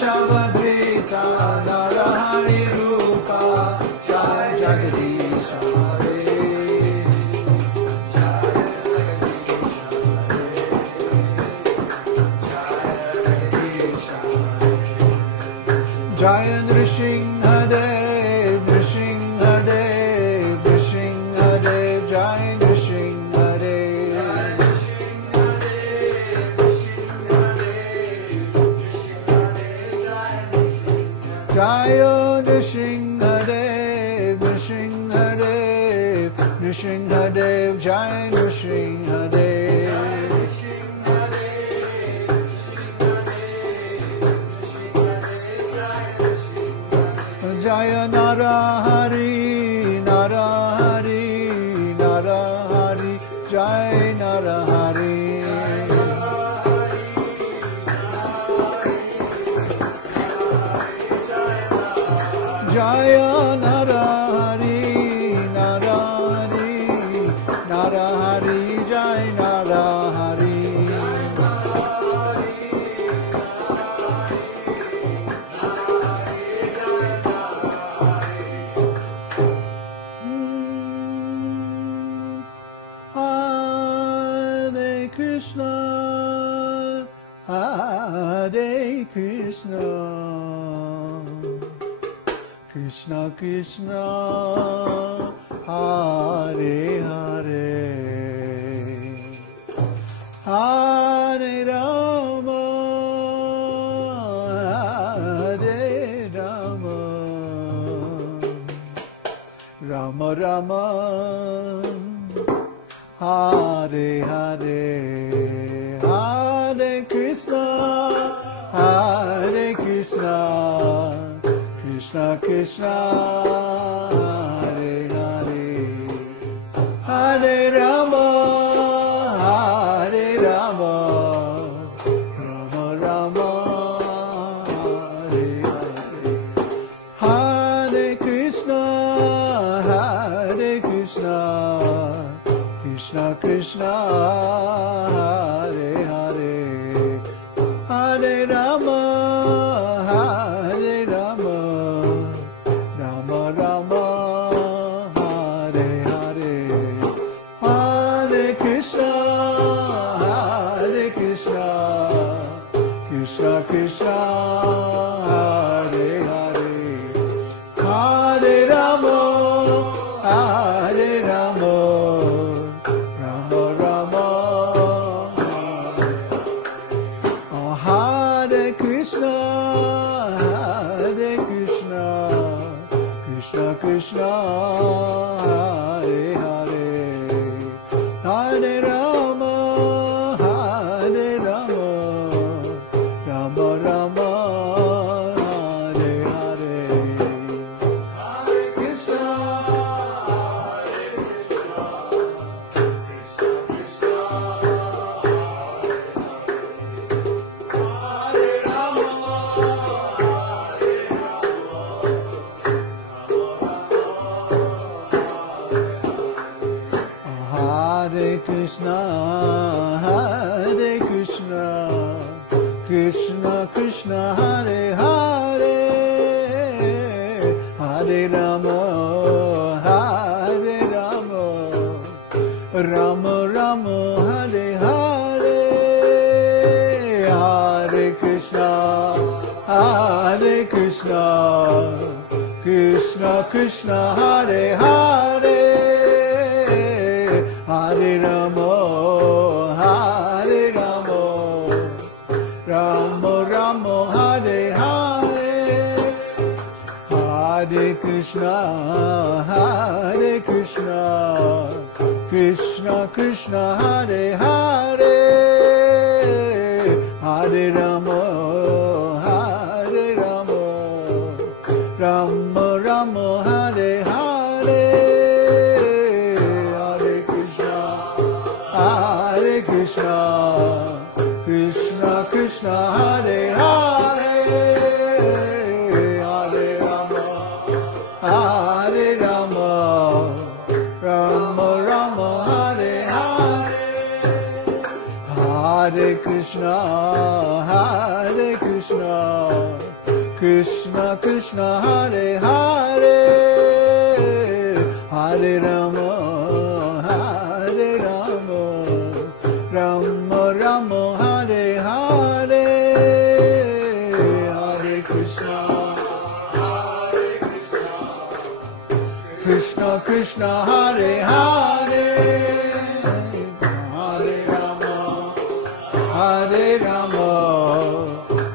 Vrishabhadrita Narahari Rupa Jai Jagadish Hare Jai Jagadish Hare Jai Nrsimha Dev Nrsimha Dev Nrsimha Dev Jai Nrsimha Dev Jaya Nrsimha Dev Nrsimha Dev Nrsimha Dev Jai Nrsimha Dev Jaya Narahari Narahari Narahari Jai Narahari Jaya Narahari Narahari Narahari Jai Narahari Hare Krishna Hare Krishna Krishna Krishna Hare Hare Hare Rama Hare Rama Rama Rama Hare Hare Hare Krishna Hare Krishna Krishna Krishna Hare Hare Hare Rama Hare Rama Rama Rama Hare Hare Hare Krishna Hare Krishna Krishna Krishna Hare Hare Hare Rama Hare Rama Rama Rama Hare Hare Hare Krishna Hare Krishna Krishna Krishna Hare Hare Hare Rama Hare Rama Rama Rama Hare Krishna Hare Krishna Krishna Krishna Hare Hare Hare Rama Hare Rama Rama Rama Hare Hare Hare Krishna Hare Krishna Krishna Krishna Hare Rama Hare Hare Krishna Hare Krishna Krishna Krishna Hare Hare Hare Rama Hare Rama Rama Rama Hare Hare Hare Krishna Hare Krishna Krishna Krishna Hare Hare Hare Rama Hare Rama Rama Rama Hare Hare Hare Krishna Hare Krishna Krishna Krishna Hare Hare Hare Rama Hare Rama Rama Rama Hare Hare Hare Krishna Hare Krishna Krishna Krishna Hare Hare Hare Rama Hare Rama Rama Rama Hare Hare Hare Krishna Hare Krishna Krishna Krishna Hare Hare, Hare Rama Hare Rama, Rama Rama Hare Hare, Hare Krishna Krishna Krishna Hare Hare, Hare Rama Hare Rama,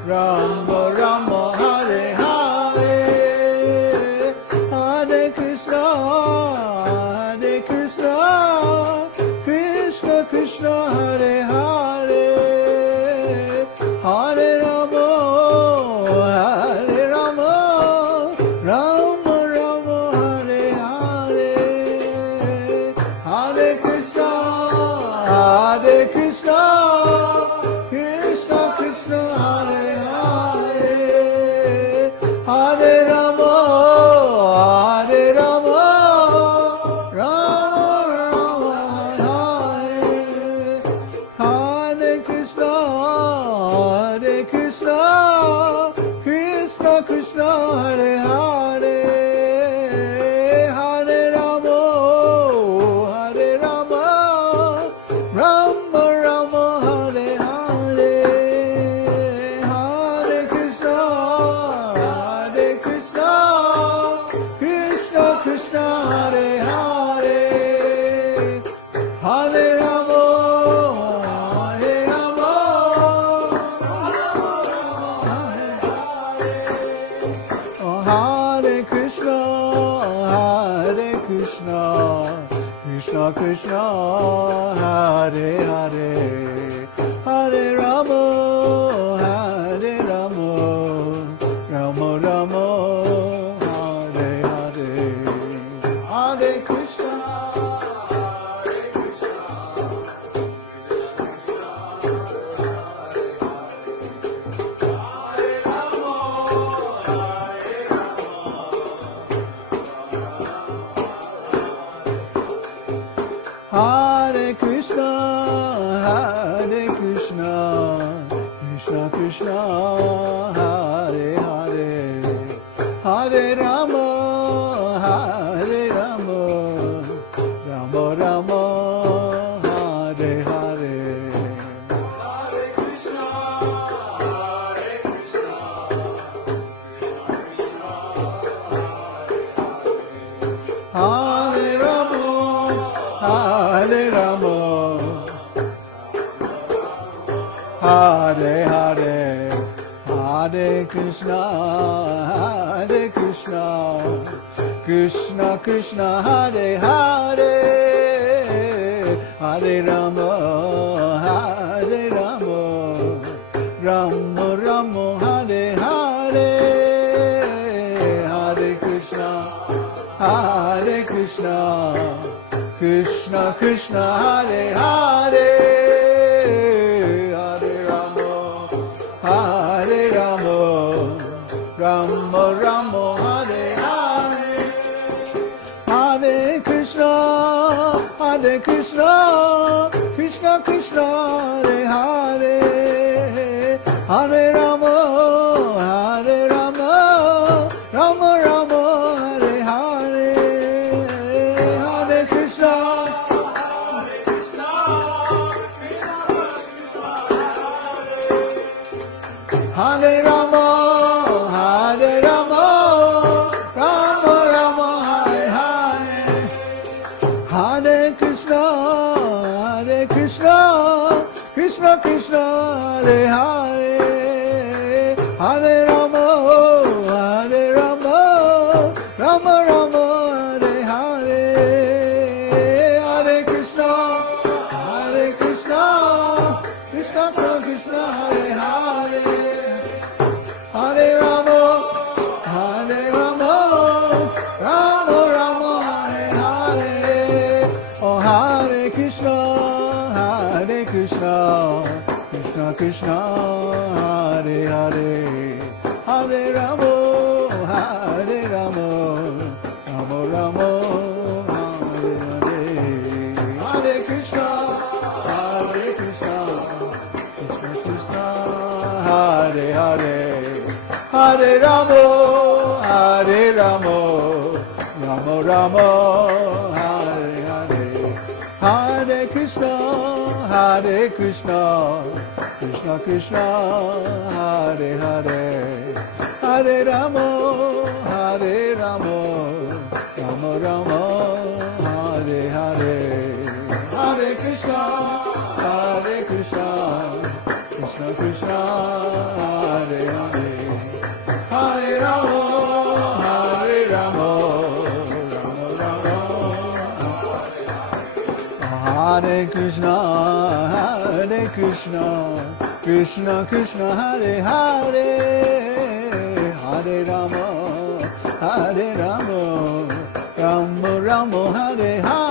Rama Rama Hare Hare, Hare Krishna Krishna Krishna Hare Hare, Hare Rama Hare Rama, Rama Rama Hare Hare, Hare Krishna Krishna Krishna Hare Hare, Hare Rama Rama Hare, Hare Krishna Krishna Krishna Hare Hare, Hare Rama Rama Rama Hare Hare, Hare Krishna Krishna Krishna Hare Hare, Hare Rama Hare Krishna Krishna Krishna Hare Hare, Hare Rama Rama Rama Hare Hare, Hare Krishna Hare Krishna Krishna Krishna Hare Hare, Hare Rama Rama Rama Hare Hare, Hare Krishna Hare Rama Hare Rama, Hare Hare, Hare Krishna Krishna Krishna Hare Hare, Hare Rama Rama Rama Hare Hare, Hare Krishna Krishna Krishna Hare Hare, Hare Rama Rama Rama Hare Hare, Hare Krishna Krishna Krishna Hare Hare, Hare Rama Rama Rama Hare Hare, Hare Krishna Hare Rama Rama Rama Hare Hare, Hare Krishna Krishna Krishna Hare Hare, Hare Rama Rama Rama Hare Hare, Hare Krishna Krishna Krishna Hare Hare, Hare Rama Rama Rama Hare Hare, oh Hare Krishna Krishna Krishna Hare Hare, Hare Rama Rama Rama Hare Hare, Hare Krishna Krishna Krishna Hare Hare, Hare Ramo, Hare Ramo, Ramo Ramo, Hare Hare. Hare Krishna, Krishna Krishna, Hare Hare. Hare Ramo, Hare Ramo, Ramo Ramo, Hare Hare. Hare Krishna, Krishna Krishna, Hare Hare. Hare Ramo, Hare Ramo, Ramo Ramo, Hare Krishna, Krishna Krishna, Hare Hare. Hare Ramo, Ramo Ramo, Hare Hare.